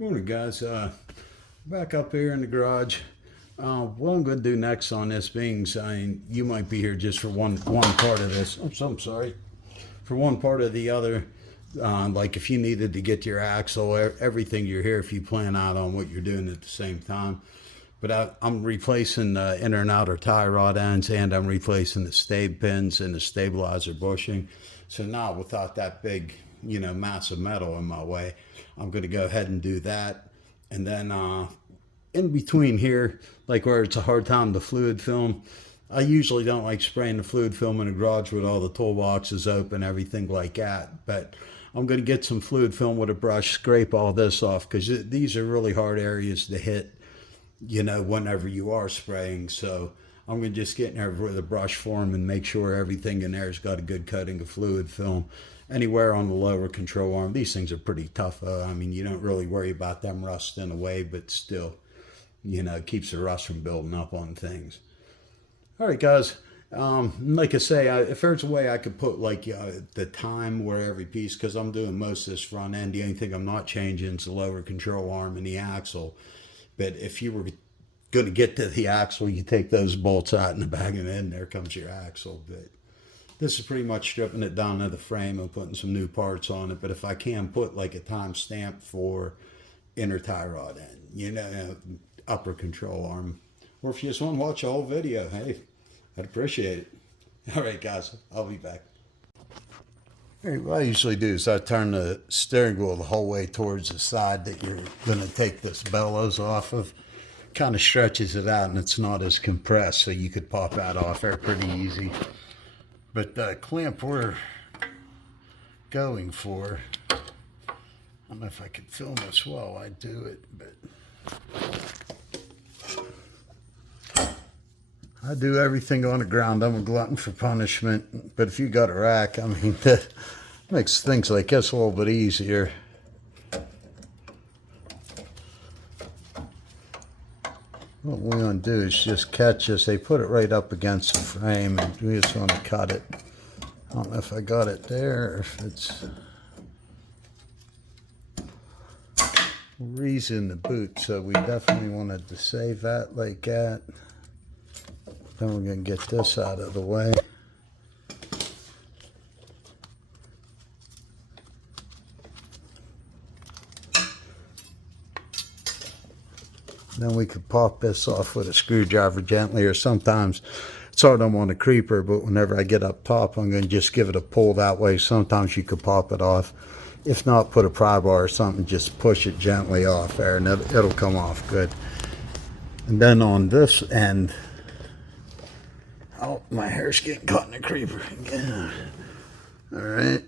Morning, guys. Back up here in the garage. What I'm going to do next on this being, you might be here just for one part of this. Oops, I'm sorry. For one part of the other, like if you needed to get your axle, everything, you're here if you plan out on what you're doing at the same time. But I'm replacing the inner and outer tie rod ends, and I'm replacing the stave pins and the stabilizer bushing. So now, without that big, massive metal in my way, I'm going to go ahead and do that. And then in between here, like where it's a hard time to fluid film, I usually don't like spraying the fluid film in the garage with all the toolboxes open, everything like that. But I'm going to get some fluid film with a brush, scrape all this off, because these are really hard areas to hit, whenever you are spraying. So I'm going to just get in there with a brush form and make sure everything in there has got a good coating of fluid film. Anywhere on the lower control arm, these things are pretty tough. I mean, you don't really worry about them rusting away, but still, it keeps the rust from building up on things. All right, guys. Like I say, if there's a way I could put like the time where every piece, because I'm doing most of this front end, the only thing I'm not changing is the lower control arm and the axle. But if you were going to get to the axle, you take those bolts out in the back, and then there comes your axle. But this is pretty much stripping it down to the frame and putting some new parts on it. But if I can put like a time stamp for inner tie rod end, upper control arm, or if you just want to watch a whole video, hey, I'd appreciate it. All right, guys, I'll be back. All right, what I usually do is I turn the steering wheel the whole way towards the side that you're going to take this bellows off of. Kind of stretches it out and it's not as compressed, so you could pop that off there pretty easy. But the clamp we're going for, I don't know if I could film this while I do it, but I do everything on the ground. I'm a glutton for punishment, but if you got a rack, I mean, that makes things like this a little bit easier. What we want to do is just catch this. They put it right up against the frame, and we just want to cut it. I don't know if I got it there, or if it's reason the boot, so we definitely wanted to save that like that. Then we're going to get this out of the way. Then we could pop this off with a screwdriver gently, or sometimes it's hard on a creeper, but whenever I get up top, I'm going to just give it a pull that way. Sometimes you could pop it off. If not, put a pry bar or something, just push it gently off there, and it'll come off good. And then on this end, oh, my hair's getting caught in the creeper again. All right.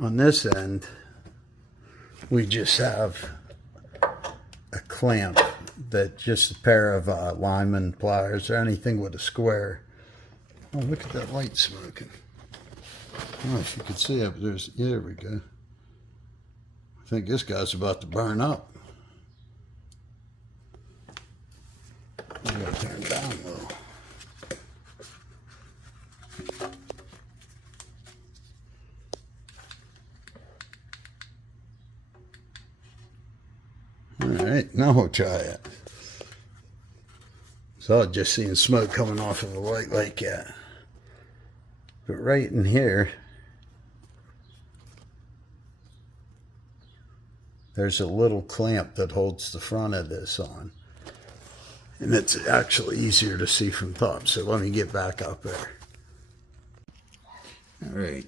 On this end, we just have a clamp that just a pair of lineman pliers or anything with a square. Oh, look at that light smoking. I don't know if you can see it, but there we go. I think this guy's about to burn up. I gotta turn it down a little. Alright, now we'll try it. So I've just seen smoke coming off of the light like that. But right in here, there's a little clamp that holds the front of this on. And it's actually easier to see from top. So let me get back up there. Alright,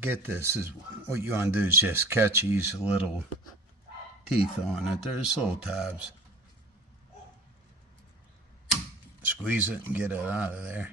get this. Is what you want to do is just catch these little teeth on it. There's little tabs. Squeeze it and get it out of there.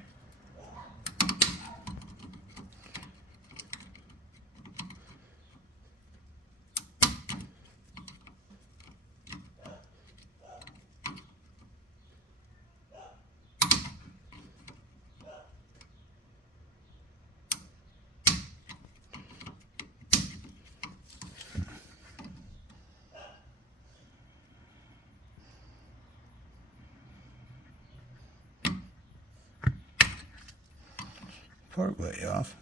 Part way off.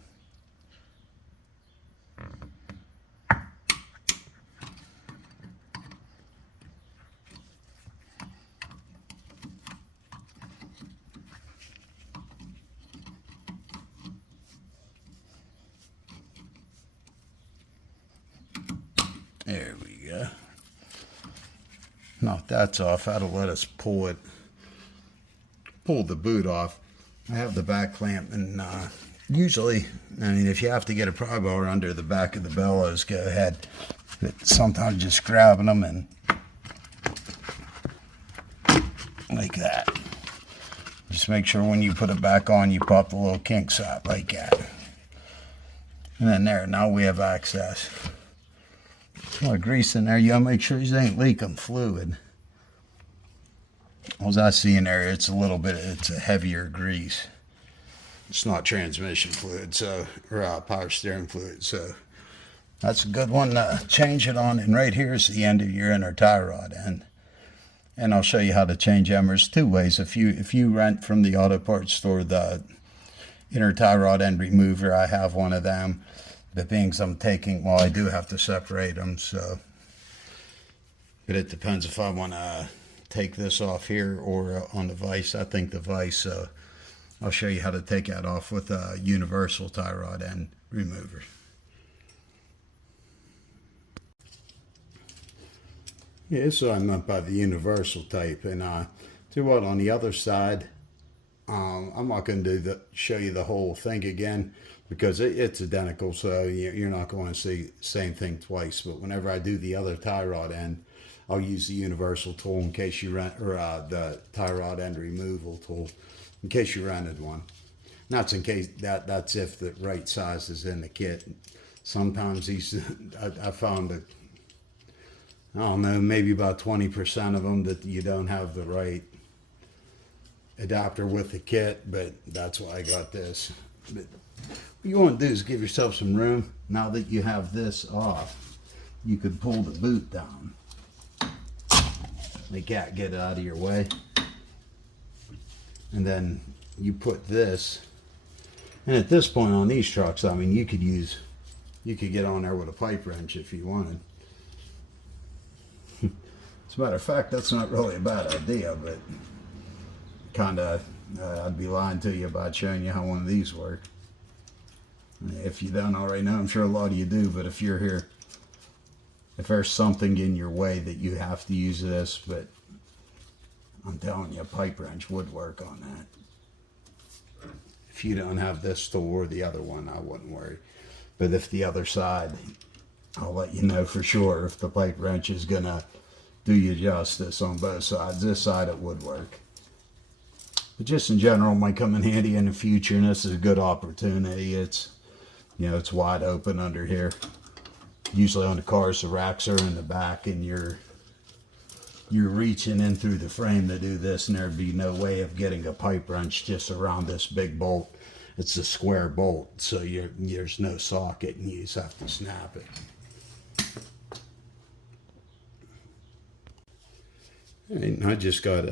There we go. Now if that's off, that'll let us pull the boot off. I have the back clamp, and usually, I mean, if you have to get a pry bar under the back of the bellows, go ahead. But sometimes just grabbing them and like that. Just make sure when you put it back on, you pop the little kinks out like that. And then there, now we have access. A lot of grease in there. You gotta make sure you ain't leaking fluid. As I see in there, it's a heavier grease. It's not transmission fluid, so, or power steering fluid, so that's a good one to change it on. And right here is the end of your inner tie rod end. And I'll show you how to change them. There's two ways. If you rent from the auto parts store the inner tie rod end remover, I have one of them. The things I'm taking, well, I do have to separate them, so. But it depends if I want to take this off here or on the vise. I think the vise, I'll show you how to take that off with a universal tie rod end remover. Yeah, this is what I meant by the universal type. And tell you what, on the other side, I'm not going to show you the whole thing again because it's identical, so you're not going to see the same thing twice. But whenever I do the other tie rod end, I'll use the universal tool in case you rent, or the tie rod end removal tool in case you rented one. That's in case that's if the right size is in the kit. Sometimes I found that, I don't know, maybe about 20% of them that you don't have the right adapter with the kit, but that's why I got this. But what you want to do is give yourself some room. Now that you have this off, you could pull the boot down like that, get it out of your way, and then you put this. And at this point on these trucks, I mean, you could get on there with a pipe wrench if you wanted. As a matter of fact, that's not really a bad idea, but kind of, I'd be lying to you about showing you how one of these work. If you don't already know, I'm sure a lot of you do, but if you're here, if there's something in your way that you have to use this, but I'm telling you, a pipe wrench would work on that. If you don't have this tool or the other one, I wouldn't worry. But if the other side, I'll let you know for sure if the pipe wrench is gonna do you justice on both sides. This side it would work. But just in general, it might come in handy in the future, and this is a good opportunity. It's, it's wide open under here. Usually on the cars, the racks are in the back, and you're reaching in through the frame to do this, and there'd be no way of getting a pipe wrench just around this big bolt. It's a square bolt, so there's no socket, and you just have to snap it. And I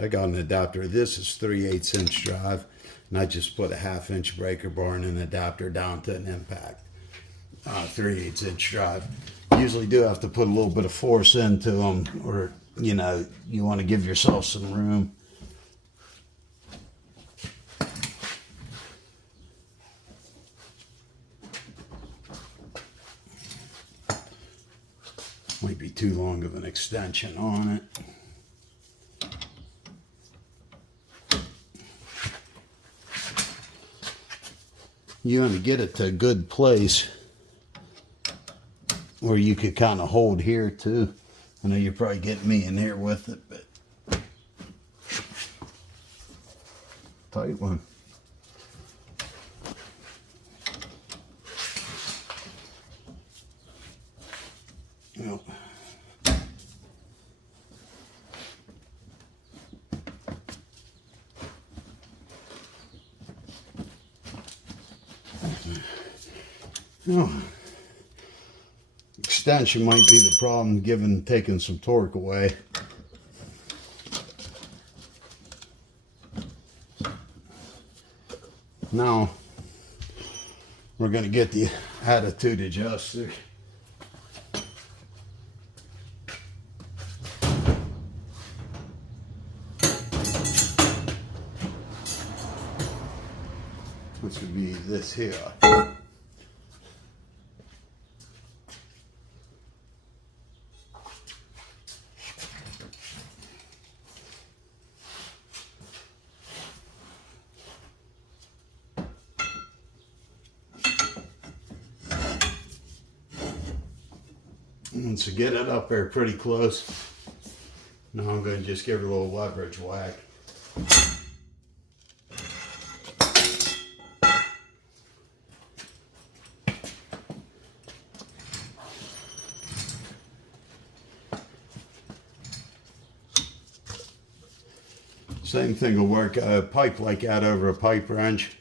got an adapter. This is 3/8 inch drive, and I just put a 1/2 inch breaker bar and an adapter down to an impact. 3/8 inch drive. Usually do have to put a little bit of force into them, or you want to give yourself some room. Might be too long of an extension on it. You want to get it to a good place where you could kind of hold here too. I know you're probably getting me in here with it, but tight one. Yep. Well, extension might be the problem, taking some torque away. Now we're going to get the attitude adjuster. Which would be this here. Once you get it up there pretty close, now I'm going to just give it a little leverage whack. Same thing will work. A pipe like that over a pipe wrench,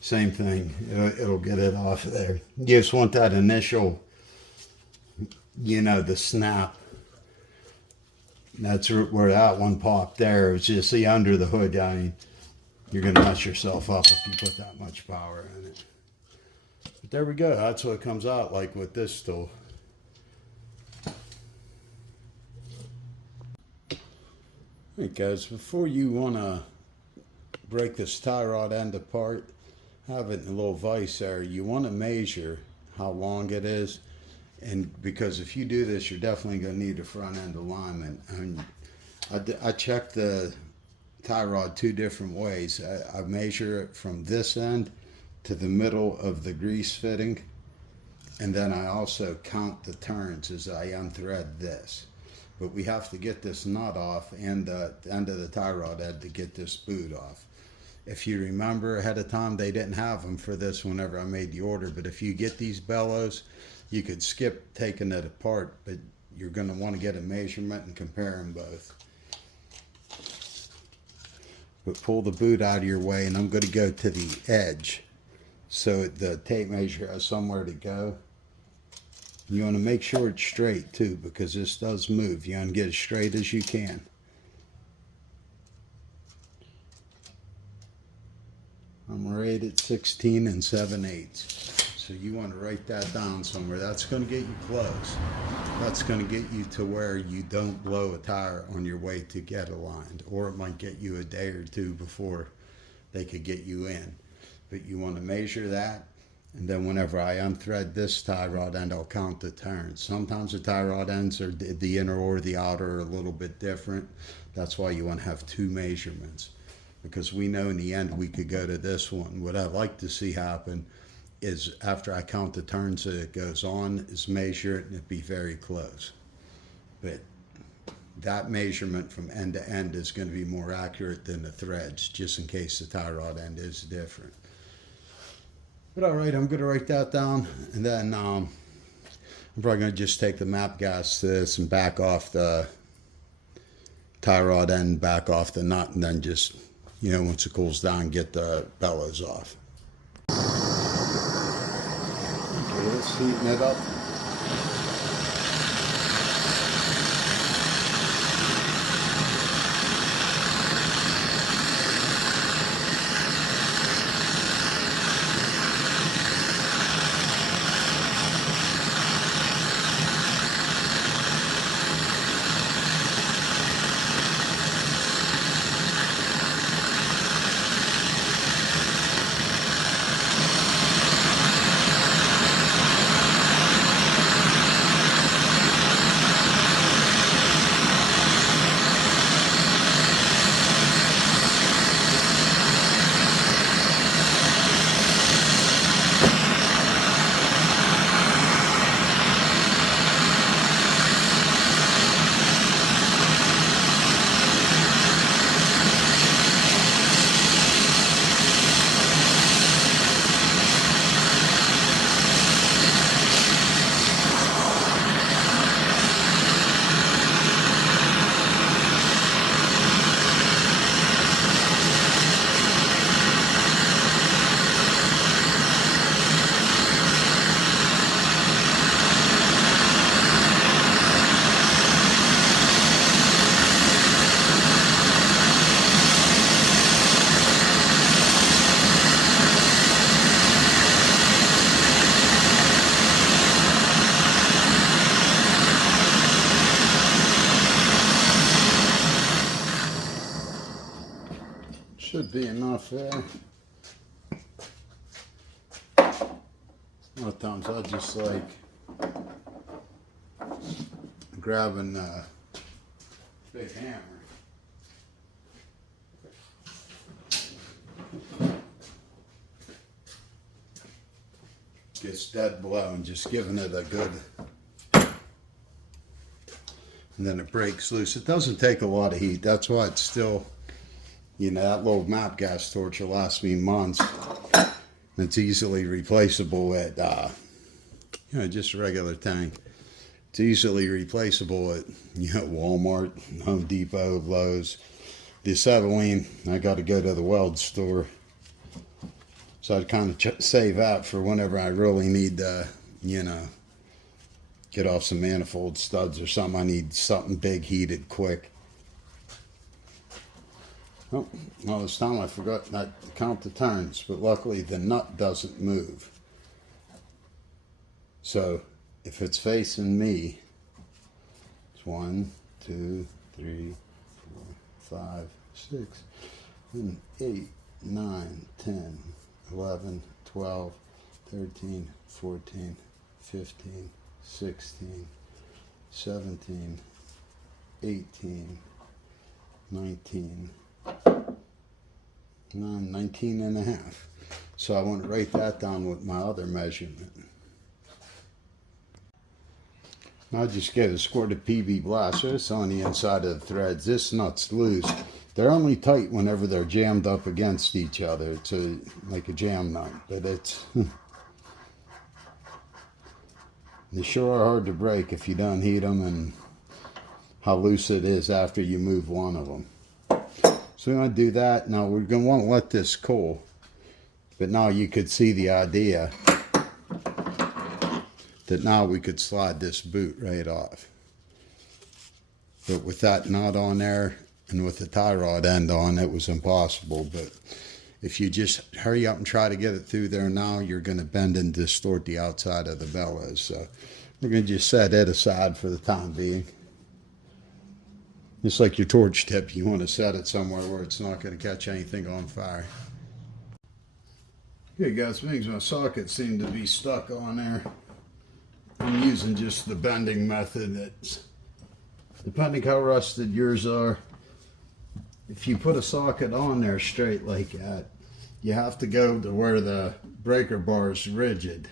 same thing. It'll get it off there. You just want that initial, you know, the snap. That's where that one popped there. It's just the under the hood. I mean, you're going to mess yourself up if you put that much power in it. But there we go. That's what it comes out like with this tool. Hey guys, before you want to break this tie rod end apart, have it in a little vise there, you want to measure how long it is. And because if you do this, you're definitely going to need a front end alignment. And I checked the tie rod two different ways. I measure it from this end to the middle of the grease fitting. And then I also count the turns as I unthread this. But we have to get this nut off and the end of the tie rod head to get this boot off. If you remember ahead of time, they didn't have them for this whenever I made the order. But if you get these bellows, you could skip taking it apart, but you're going to want to get a measurement and compare them both. But pull the boot out of your way, and I'm going to go to the edge so the tape measure has somewhere to go. You want to make sure it's straight too, because this does move. You want to get as straight as you can. I'm right at 16 7/8. So you want to write that down somewhere. That's going to get you close. That's going to get you to where you don't blow a tire on your way to get aligned. Or it might get you a day or two before they could get you in. But you want to measure that. And then whenever I unthread this tie rod end, I'll count the turns. Sometimes the tie rod ends are the inner or the outer are a little bit different. That's why you want to have two measurements. Because we know in the end we could go to this one. What I'd like to see happen is after I count the turns that it goes on, is measure it and it be very close. But that measurement from end to end is going to be more accurate than the threads, just in case the tie rod end is different. But all right, I'm going to write that down, and then I'm probably going to just take the map gas to this and back off the tie rod end, back off the nut, and then just, you know, once it cools down, get the bellows off. Okay, let's heaten it up. Should be enough there. A lot of times I just like grabbing a big hammer. Gets dead below and just giving it a good and then it breaks loose. It doesn't take a lot of heat. That's why it's still, you know, that little map gas torch will last me months. It's easily replaceable at, you know, just a regular tank. It's easily replaceable at, you know, Walmart, Home Depot, Lowe's. The acetylene, I got to go to the weld store. So I'd kind of save out for whenever I really need to, you know, get off some manifold studs or something. I need something big, heated, quick. Oh, well, this time I forgot not to count the turns, but luckily the nut doesn't move. So if it's facing me, it's 1, 2, 3, 4, 5, 6, 7, 8, 9, 10, 11, 12, 13, 14, 15, 16, 17, 18, 19, 19 and a half. So I want to write that down with my other measurement. I'll just get a squirt of PB Blast. It's on the inside of the threads. This nut's loose. They're only tight whenever they're jammed up against each other. It's like a jam nut, but it's they sure are hard to break if you don't heat them, and how loose it is after you move one of them. So we're going to do that. Now we're going to want to let this cool. But now you could see the idea that now we could slide this boot right off. But with that nut on there and with the tie rod end on, it was impossible. But if you just hurry up and try to get it through there now, you're going to bend and distort the outside of the bellows. So we're going to just set it aside for the time being. Just like your torch tip, you want to set it somewhere where it's not going to catch anything on fire. Okay guys, my sockets seem to be stuck on there. I'm using just the bending method. That's depending how rusted yours are. If you put a socket on there straight like that, you have to go to where the breaker bar is rigid.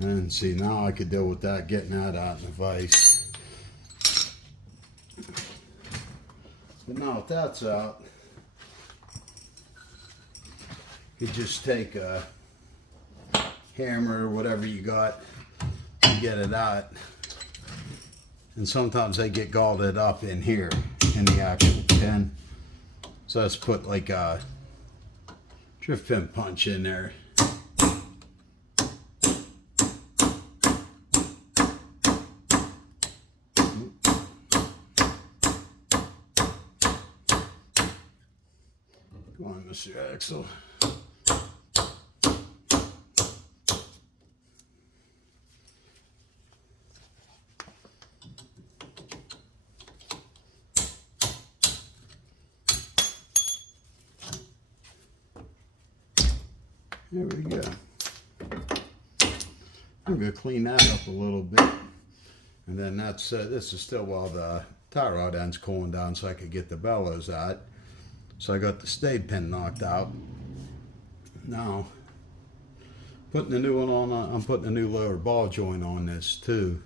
And see, now I could deal with that, getting that out in the vise. But now if that's out, you just take a hammer or whatever you got to get it out. And sometimes they get galled up in here in the actual pin. So let's put like a drift pin punch in there. Come on, Mr. Axel. There we go. I'm going to clean that up a little bit. And then that's this is still while the tie rod end's cooling down so I could get the bellows out. So I got the stay pin knocked out. Now, putting a new one on, I'm putting a new lower ball joint on this too.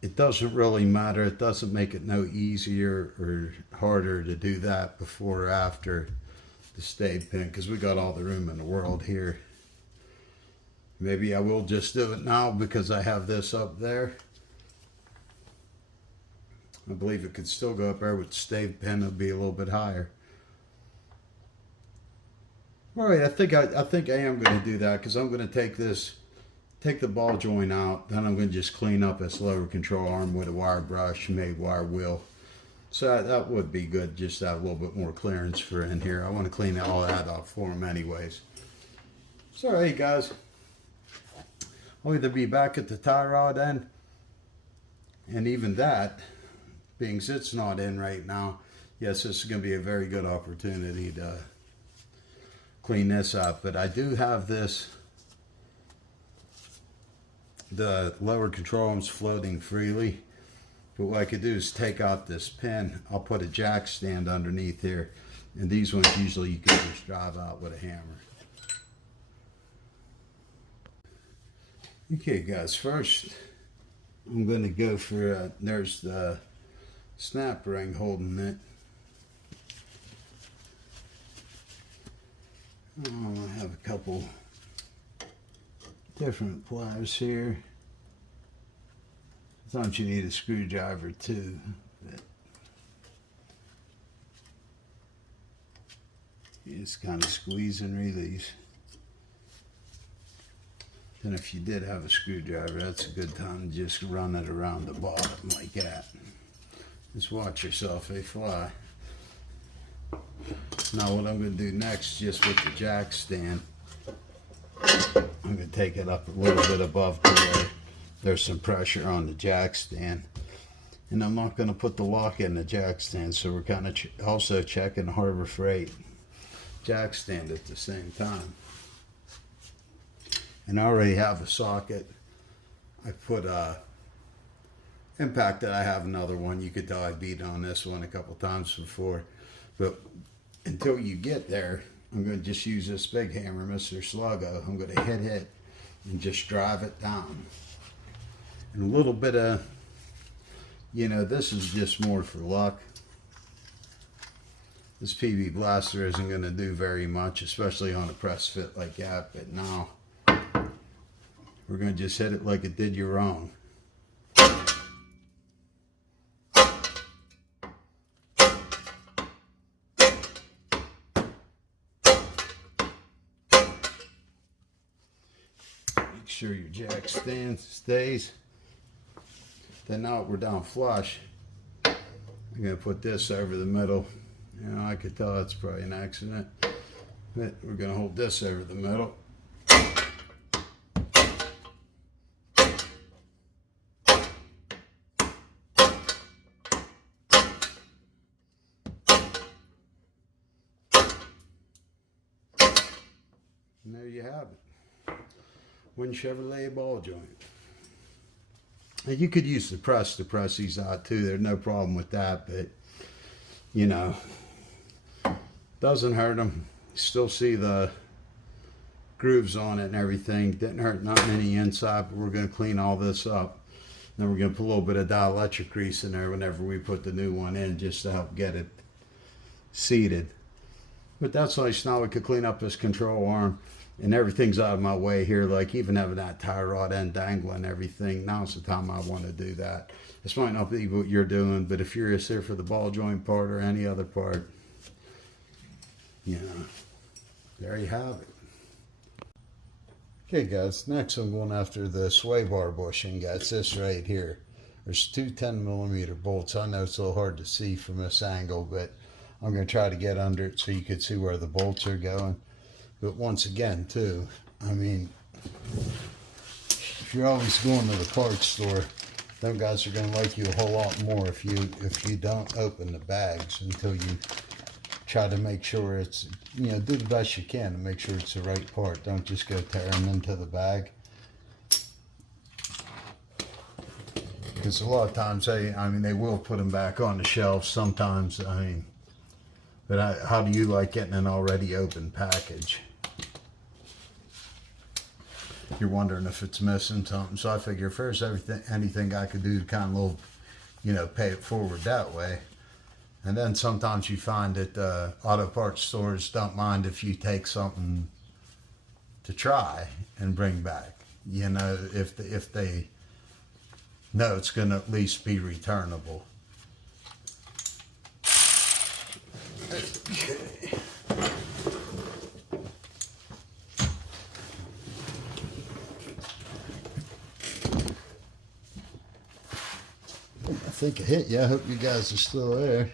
It doesn't really matter. It doesn't make it no easier or harder to do that before or after the stay pin, because we got all the room in the world here. Maybe I will just do it now because I have this up there. I believe it could still go up there with the stay pin. It'll be a little bit higher. All right, I think I am going to do that, because I'm going to take the ball joint out. Then I'm going to just clean up this lower control arm with a wire brush, maybe wire wheel. So that would be good, just to have a little bit more clearance for in here. I want to clean all that up for them anyways. So, all right, guys. I'll either be back at the tie rod end, and even that, being it's not in right now, yes, this is going to be a very good opportunity to clean this up. But I do have this, the lower control arms floating freely. But what I could do is take out this pin. I'll put a jack stand underneath here. And these ones usually you can just drive out with a hammer. Okay guys, first I'm going to go for, there's the snap ring holding it. I have a couple different pliers here. Sometimes you need a screwdriver too. But you just kind of squeeze and release. Then if you did have a screwdriver, that's a good time to just run it around the bottom like that. Just watch yourself, they fly. Now what I'm going to do next, just with the jack stand, I'm going to take it up a little bit above to where there's some pressure on the jack stand. And I'm not going to put the lock in the jack stand, so we're kind of also checking the Harbor Freight jack stand at the same time. And I already have a socket. I put impact that I have another one. You could tell I beat on this one a couple times before. But until you get there, I'm going to just use this big hammer, Mr. Sluggo. I'm going to hit it and just drive it down. And a little bit of, you know, this is just more for luck. This PB blaster isn't going to do very much, especially on a press fit like that. But now we're going to just hit it like it did you wrong. Make sure your jack stand stays. Then now we're down flush. I'm going to put this over the middle. You know, I could tell that's probably an accident. But we're going to hold this over the middle. And there you have it. One Chevrolet ball joint. And you could use the press to press these out too. There's no problem with that, but you know, doesn't hurt them. You still see the grooves on it and everything. Didn't hurt nothing any inside, but we're going to clean all this up. Then we're going to put a little bit of dielectric grease in there whenever we put the new one in, just to help get it seated. But that's nice. Now we could clean up this control arm, and everything's out of my way here, like even having that tie rod end dangling, everything. Now's the time I want to do that. This might not be what you're doing, but if you're just there for the ball joint part or any other part, you know, there you have it. Okay guys, next I'm going after the sway bar bushing. It's this right here. There's two 10mm bolts. I know it's a little hard to see from this angle, but I'm going to try to get under it so you can see where the bolts are going. But once again, too, I mean, if you're always going to the parts store, them guys are going to like you a whole lot more if you don't open the bags until you try to make sure it's, you know, do the best you can to make sure it's the right part. Don't just go tearing into the bag. Because a lot of times, they will put them back on the shelf sometimes, but how do you like getting an already open package? You're wondering if it's missing something. So I figure first, anything I could do to kind of, you know, pay it forward that way. And then sometimes you find that auto parts stores don't mind if you take something to try and bring back. You know, if they know it's going to at least be returnable. Okay. I think I hit you. I hope you guys are still there.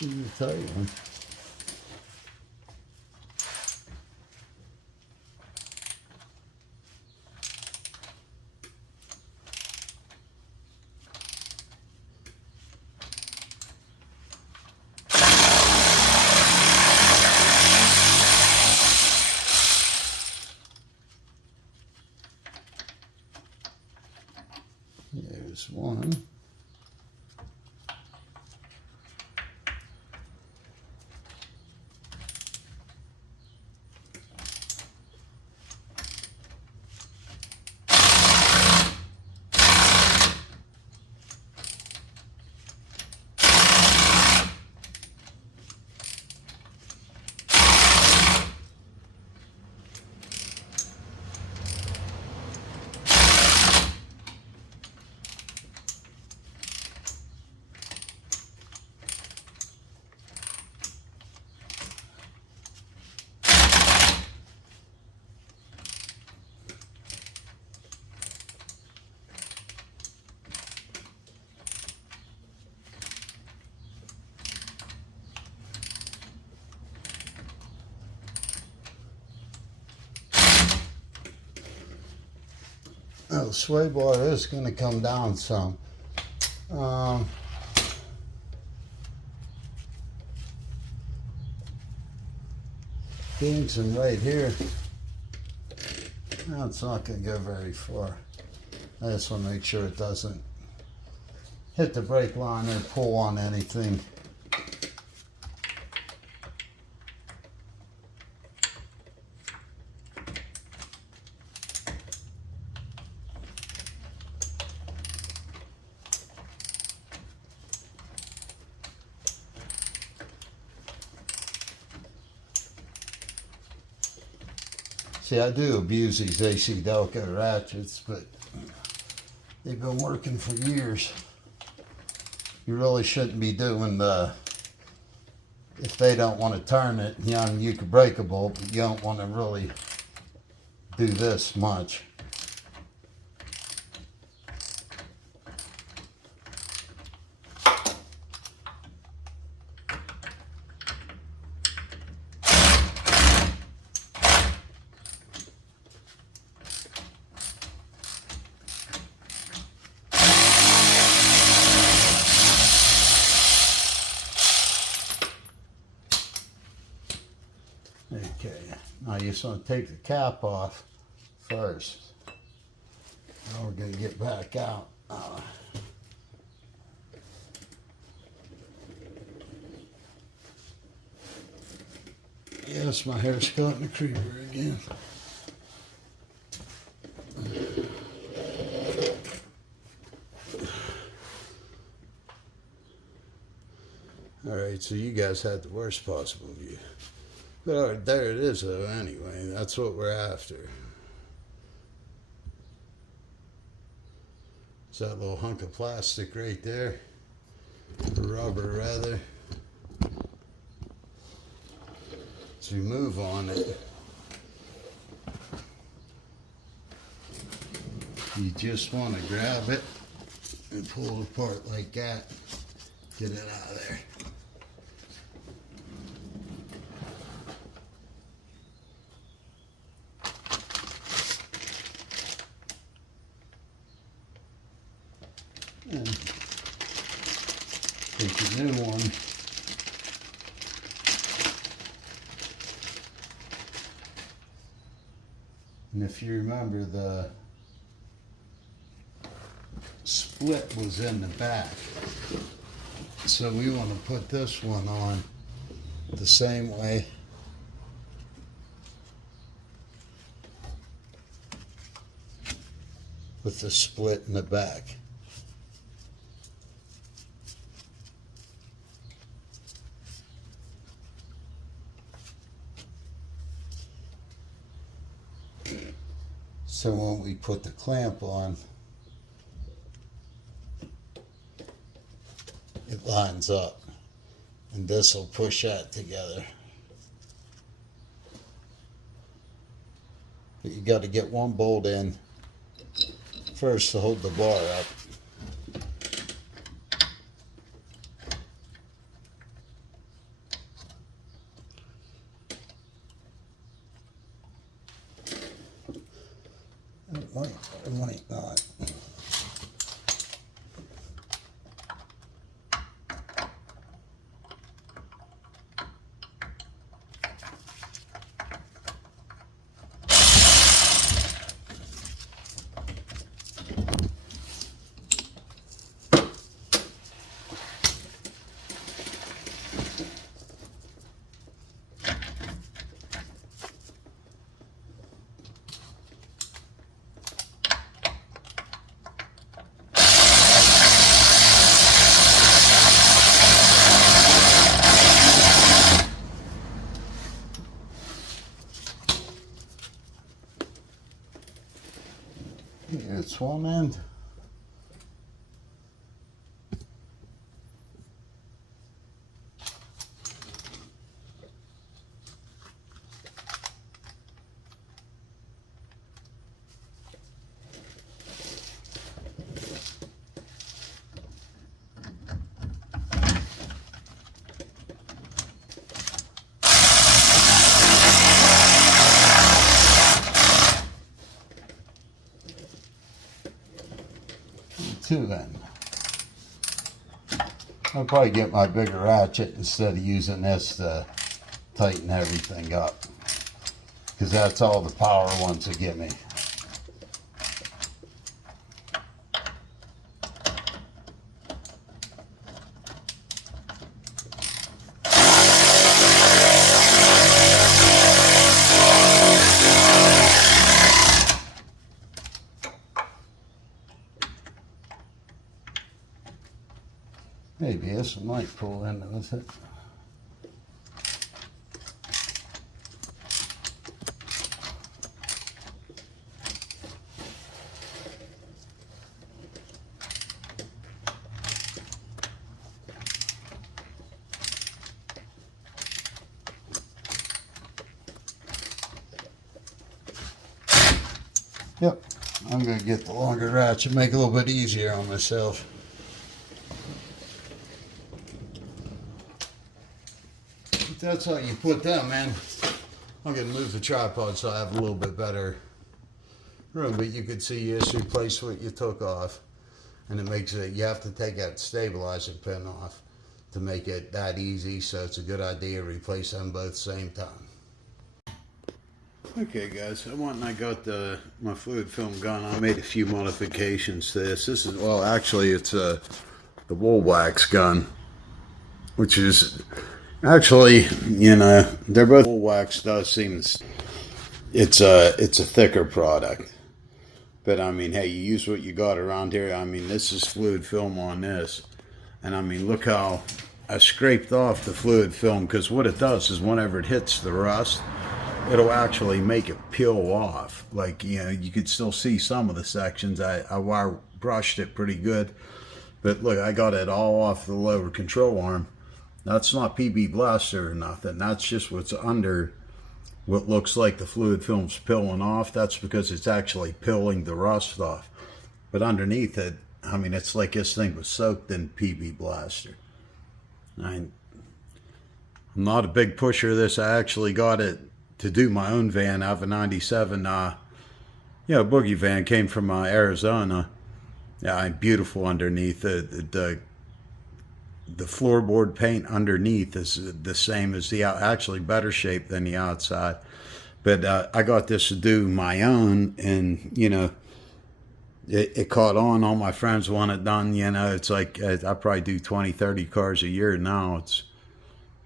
This is a tight one. There's one. Now the sway bar is going to come down some. Kingston right here. No, it's not going to go very far. I just want to make sure it doesn't hit the brake line or pull on anything. See, I do abuse these AC Delco ratchets, but they've been working for years. You really shouldn't be doing the, if they don't want to turn it, you know, you could break a bolt, but you don't want to really do this much. Okay, now you just want to take the cap off first. Now we're going to get back out. Yes, my hair's caught in the creeper again. Alright, so you guys had the worst possible view. But all right, there it is though, anyway. That's what we're after. It's that little hunk of plastic right there. Rubber, rather. As we move on it, you just want to grab it and pull it apart like that. Get it out of there. And take a new one. And if you remember, the split was in the back. So we want to put this one on the same way. With the split in the back. So when we put the clamp on, it lines up, and this will push that together. But you got to get one bolt in first to hold the bar up. It might not. It's one end. Two then. I'll probably get my bigger ratchet instead of using this to tighten everything up, because that's all the power wants to give me. Maybe this might pull in with it. Yep, I'm going to get the longer ratchet, make it a little bit easier on myself. That's how you put them in. I'm going to move the tripod so I have a little bit better room, but you could see you just replace what you took off, and it makes it, you have to take that stabilizer pin off to make it that easy, so it's a good idea to replace them both same time. Okay guys, I went and I got my fluid film gun. I made a few modifications to this. This is, well actually it's the wool wax gun, which is actually, you know, they're both, wool wax does seem, it's a thicker product, but I mean, hey, you use what you got around here. I mean, this is fluid film on this, and I mean, look how I scraped off the fluid film, because what it does is whenever it hits the rust, it'll actually make it peel off. Like, you know, you could still see some of the sections. I wire brushed it pretty good, but look, I got it all off the lower control arm. That's not PB Blaster or nothing. That's just what's under what looks like the fluid film's peeling off. That's because it's actually peeling the rust off. But underneath it, I mean, it's like this thing was soaked in PB Blaster. I'm not a big pusher of this. I actually got it to do my own van. I have a 97, boogie van. Came from Arizona. Yeah, beautiful underneath. The floorboard paint underneath is the same as the actually better shape than the outside. But I got this to do my own, and you know, it caught on. All my friends want it done. You know, it's like I probably do 20-30 cars a year now. It's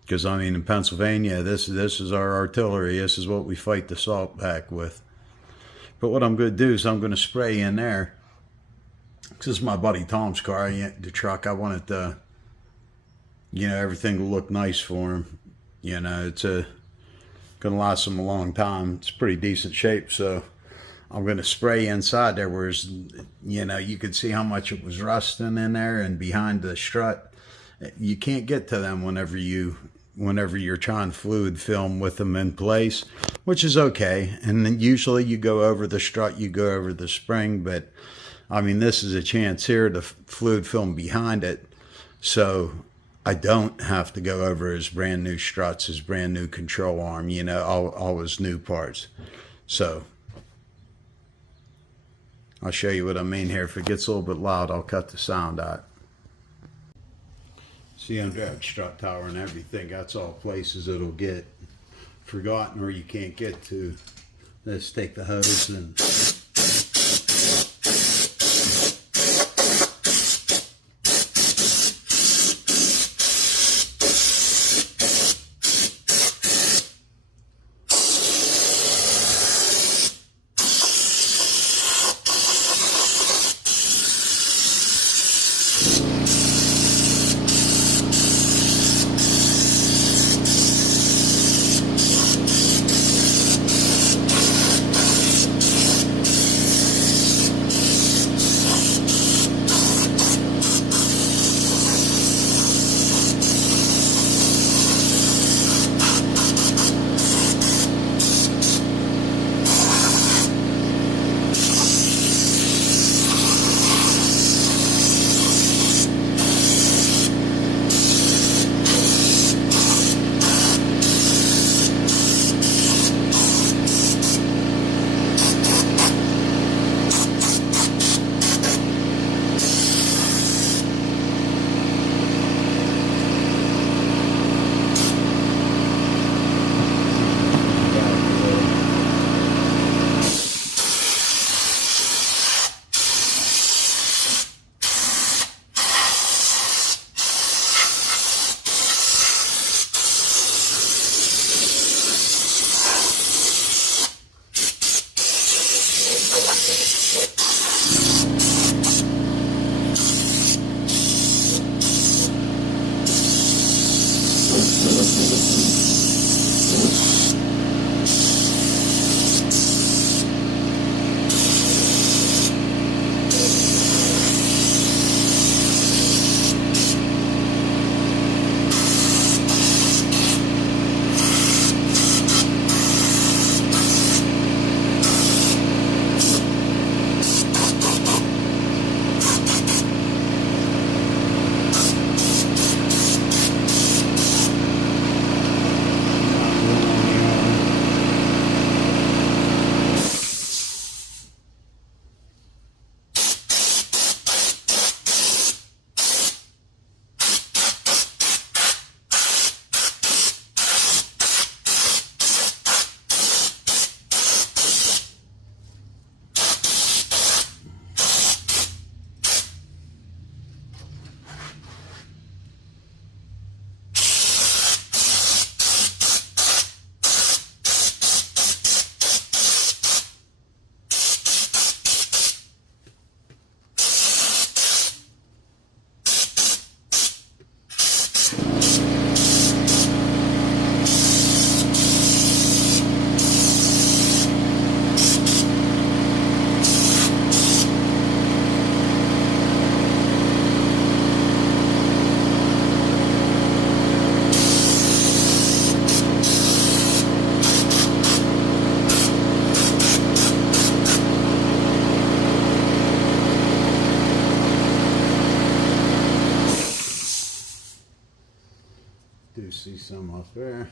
because I mean, in Pennsylvania, this is our artillery. This is what we fight the salt back with. But what I'm going to do is I'm going to spray in there. This is my buddy Tom's car, the truck. I wanted to, you know, everything to look nice for him. You know, it's gonna last him a long time. It's pretty decent shape, so I'm gonna spray inside there, whereas, you know, you could see how much it was rusting in there and behind the strut. You can't get to them whenever you're trying fluid film with them in place, which is okay. And then usually you go over the strut, you go over the spring, but I mean, this is a chance here to fluid film behind it, so I don't have to go over his brand new struts, his brand new control arm, you know, all his new parts. So I'll show you what I mean here. If it gets a little bit loud, I'll cut the sound out. See, under that strut tower and everything, that's all places it'll get forgotten or you can't get to. Let's take the hose and do see some up there.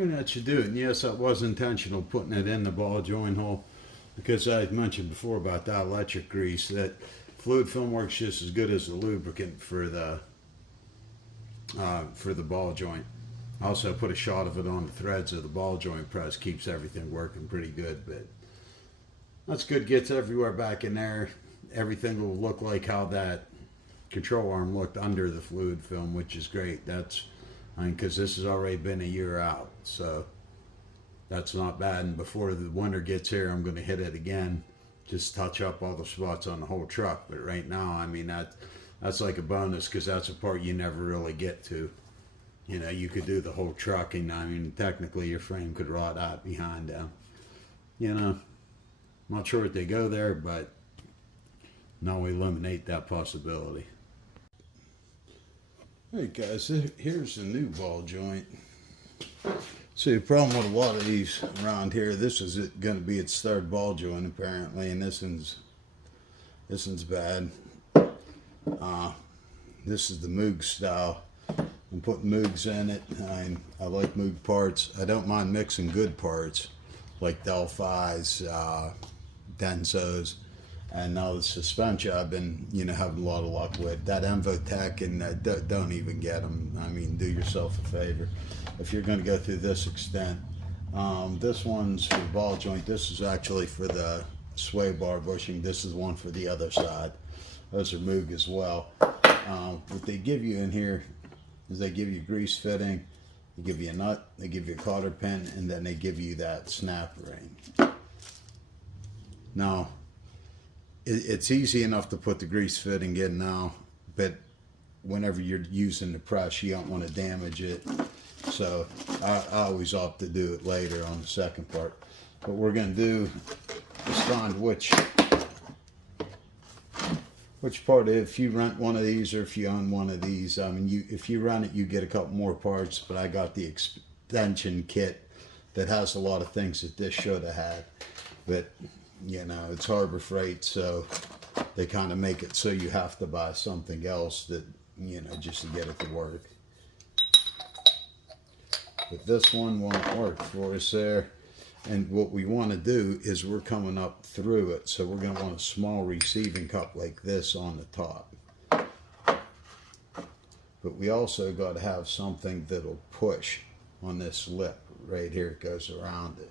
And that should do it. And yes, that was intentional, putting it in the ball joint hole. because I mentioned before about that electric grease, that fluid film works just as good as the lubricant for the ball joint. I also put a shot of it on the threads of the ball joint press, keeps everything working pretty good. But that's good, gets everywhere back in there. Everything will look like how that control arm looked under the fluid film, which is great. That's, I mean, because this has already been a year out, so that's not bad. And before the winter gets here, I'm going to hit it again, just touch up all the spots on the whole truck. But right now, I mean, that's like a bonus, because that's a part you never really get to. You know, you could do the whole truck, and I mean, technically your frame could rot out behind them. You know, I'm not sure if they go there, but now we eliminate that possibility. Hey guys, here's the new ball joint. See, the problem with a lot of these around here, this is going to be its third ball joint apparently, and this one's bad. This is the Moog style. I'm putting Moogs in it. I like Moog parts. I don't mind mixing good parts like Delphi's, Densos, and now the suspension I've been, you know, having a lot of luck with. That Envotech, and don't even get them. I mean, do yourself a favor if you're going to go through this extent. This one's for the ball joint. This is actually for the sway bar bushing. This is one for the other side. Those are Moog as well. What they give you in here is they give you grease fitting, they give you a nut, they give you a cotter pin, and then they give you that snap ring. Now, it's easy enough to put the grease fitting in now, but whenever you're using the press, you don't want to damage it. So I always opt to do it later on the second part. What we're going to do is find which part, if you rent one of these or if you own one of these. I mean, if you rent it, you get a couple more parts, but I got the extension kit that has a lot of things that this should have had. But, you know, it's Harbor Freight, so they kind of make it so you have to buy something else that, you know, just to get it to work. But this one won't work for us there. And what we want to do is we're coming up through it, so we're going to want a small receiving cup like this on the top. But we also got to have something that'll push on this lip right here. It goes around it.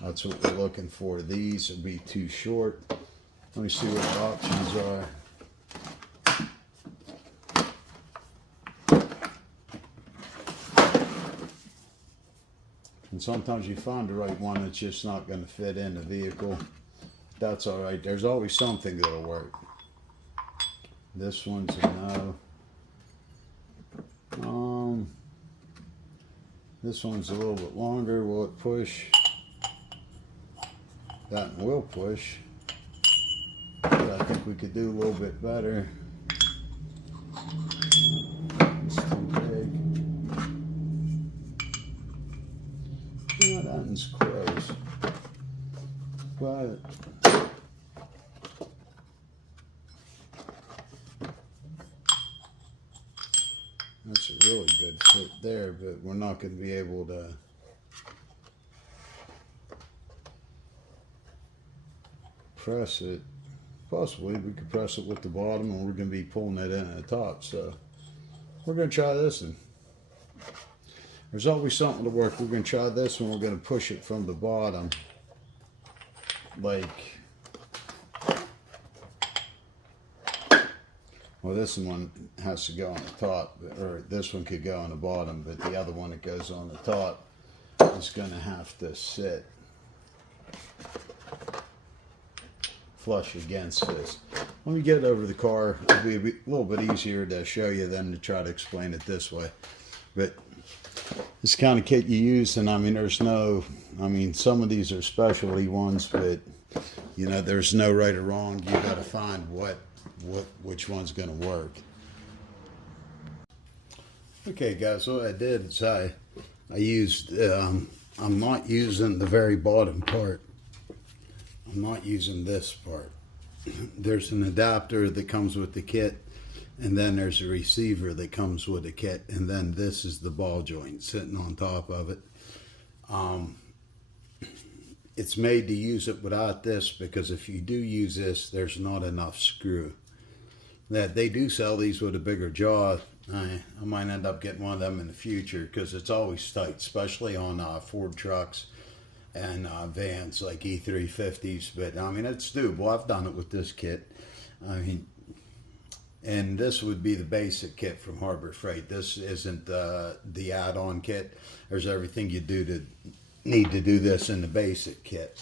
That's what we're looking for. These will be too short. Let me see what the options are. And sometimes you find the right one that's just not going to fit in the vehicle. That's all right. There's always something that'll work. This one's a no. This one's a little bit longer. Will it push? That one will push. But I think we could do a little bit better. It's too big. You know, that one's close. But that's a really good fit there, but we're not going to be able to press it. Possibly we could press it with the bottom, and we're going to be pulling it in at the top. So we're going to try this one. There's always something to work. We're going to try this one. We're going to push it from the bottom, like, well, this one has to go on the top, or this one could go on the bottom, but the other one that goes on the top is going to have to sit flush against this. Let me get over the car. It'll be a little bit easier to show you than to try to explain it this way. But this kind of kit you use, and I mean, there's no, I mean, some of these are specialty ones, but you know, there's no right or wrong. You got to find which one's going to work. Okay, guys, what I did is I used, I'm not using the very bottom part. I'm not using this part. There's an adapter that comes with the kit, and then there's a receiver that comes with the kit, and then this is the ball joint sitting on top of it. it's made to use it without this, because if you do use this, there's not enough screw. That they do sell these with a bigger jaw. I might end up getting one of them in the future, because it's always tight, especially on Ford trucks and vans like E350s. But I mean, it's doable. I've done it with this kit. I mean, and this would be the basic kit from Harbor Freight. This isn't the add-on kit. There's everything you need to do this in the basic kit.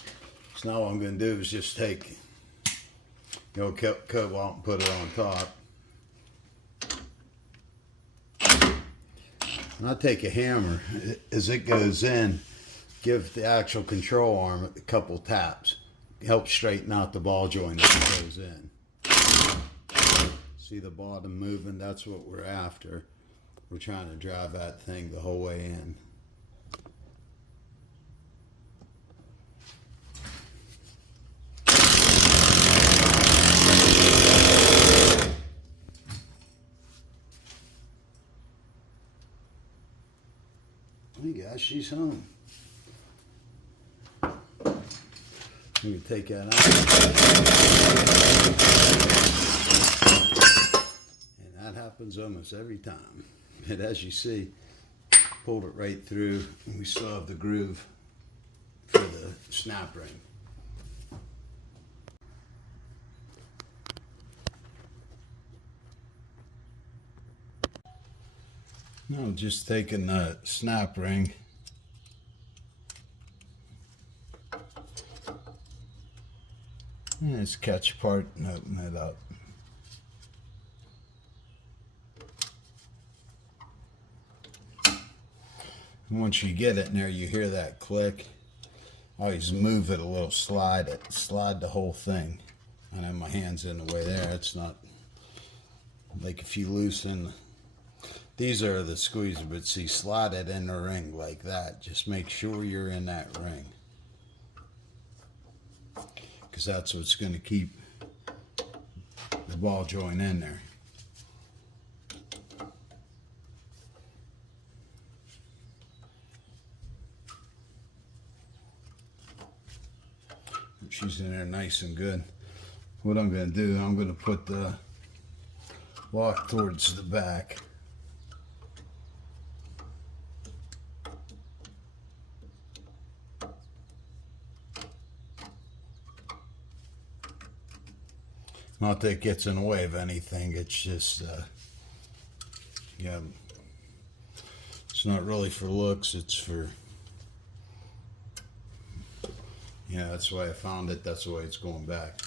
So now what I'm going to do is just take, cobalt and put it on top. And I'll take a hammer as it goes in, give the actual control arm a couple taps. Help straighten out the ball joint as it goes in. See the bottom moving? That's what we're after. We're trying to drive that thing the whole way in. Hey guys, she's home. I'm going to take that out. And that happens almost every time. But as you see, pulled it right through, and we still have the groove for the snap ring. Now just taking the snap ring, and just catch part and open it up. And once you get it in there, you hear that click. Always move it a little, slide the whole thing. And then my hand's in the way there. It's not like if you loosen. These are the squeezer, but see, slide it in the ring like that. Just make sure you're in that ring, because that's what's going to keep the ball joint in there. She's in there nice and good. What I'm going to do, I'm going to put the lock towards the back. Not that it gets in the way of anything, it's just, yeah, it's not really for looks, it's for, yeah, that's why I found it, that's the way it's going back.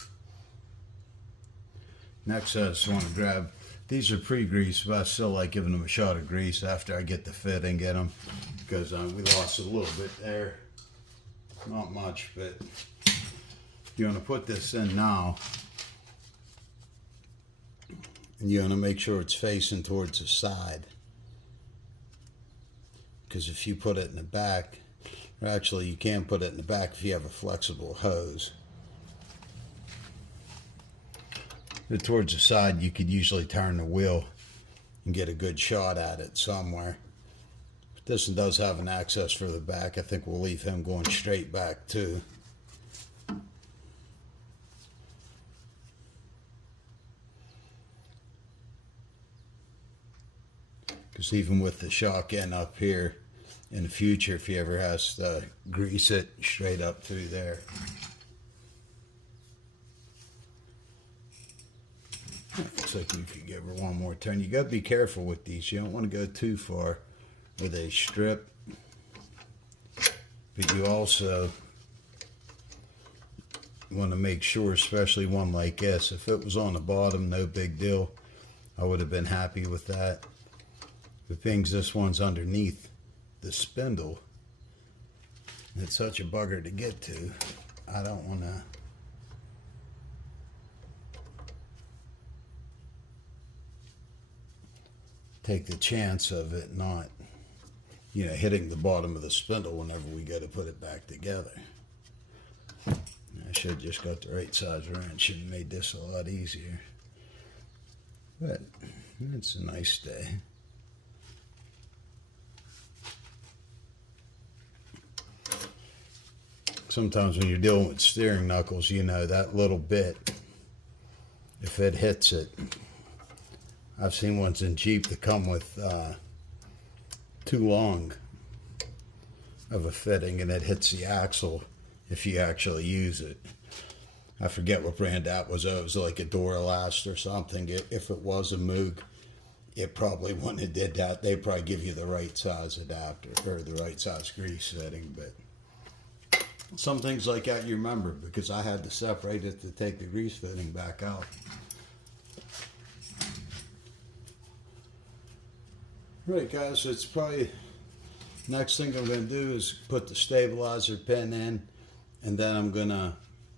Next, I just want to grab, these are pre-greased, but I still like giving them a shot of grease after I get the fit and get them, because we lost a little bit there, not much, but you want to put this in now. And you want to make sure it's facing towards the side, because if you put it in the back, or actually you can put it in the back if you have a flexible hose. But towards the side, you could usually turn the wheel and get a good shot at it somewhere. But this one does have an access for the back. I think we'll leave him going straight back too. Because even with the shock end up here, in the future, if he ever has to grease it straight up through there. Looks like we could give her one more turn. You got to be careful with these. You don't want to go too far with a strip. But you also want to make sure, especially one like this, if it was on the bottom, no big deal. I would have been happy with that. The things, this one's underneath the spindle. It's such a bugger to get to. I don't want to take the chance of it not, hitting the bottom of the spindle whenever we go to put it back together. I should have just got the right size wrench and made this a lot easier. But it's a nice day. sometimes when you're dealing with steering knuckles, you know, that little bit, if it hits it, I've seen ones in Jeep that come with too long of a fitting, and it hits the axle if you actually use it. I forget what brand that was. It was like a Duralast or something. If it was a Moog, it probably wouldn't have did that. They'd probably give you the right size adapter or the right size grease fitting. But some things like that you remember, because I had to separate it to take the grease fitting back out. Right, guys, it's probably next thing I'm going to do is put the stabilizer pin in, and then I'm going to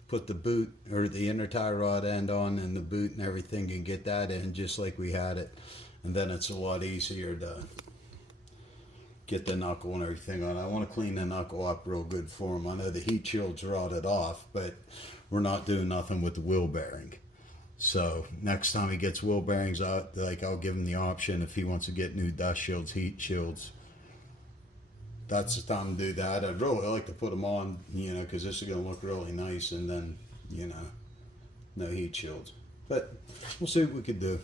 put the boot or the inner tie rod end on and the boot and everything and get that in just like we had it. And then it's a lot easier to get the knuckle and everything on. I want to clean the knuckle up real good for him. I know the heat shield's rotted off, but we're not doing nothing with the wheel bearing. So next time he gets wheel bearings out, like, I'll give him the option if he wants to get new dust shields, heat shields. That's the time to do that. I'd really like to put them on, you know, because this is going to look really nice, and then, you know, no heat shields. But we'll see what we could do.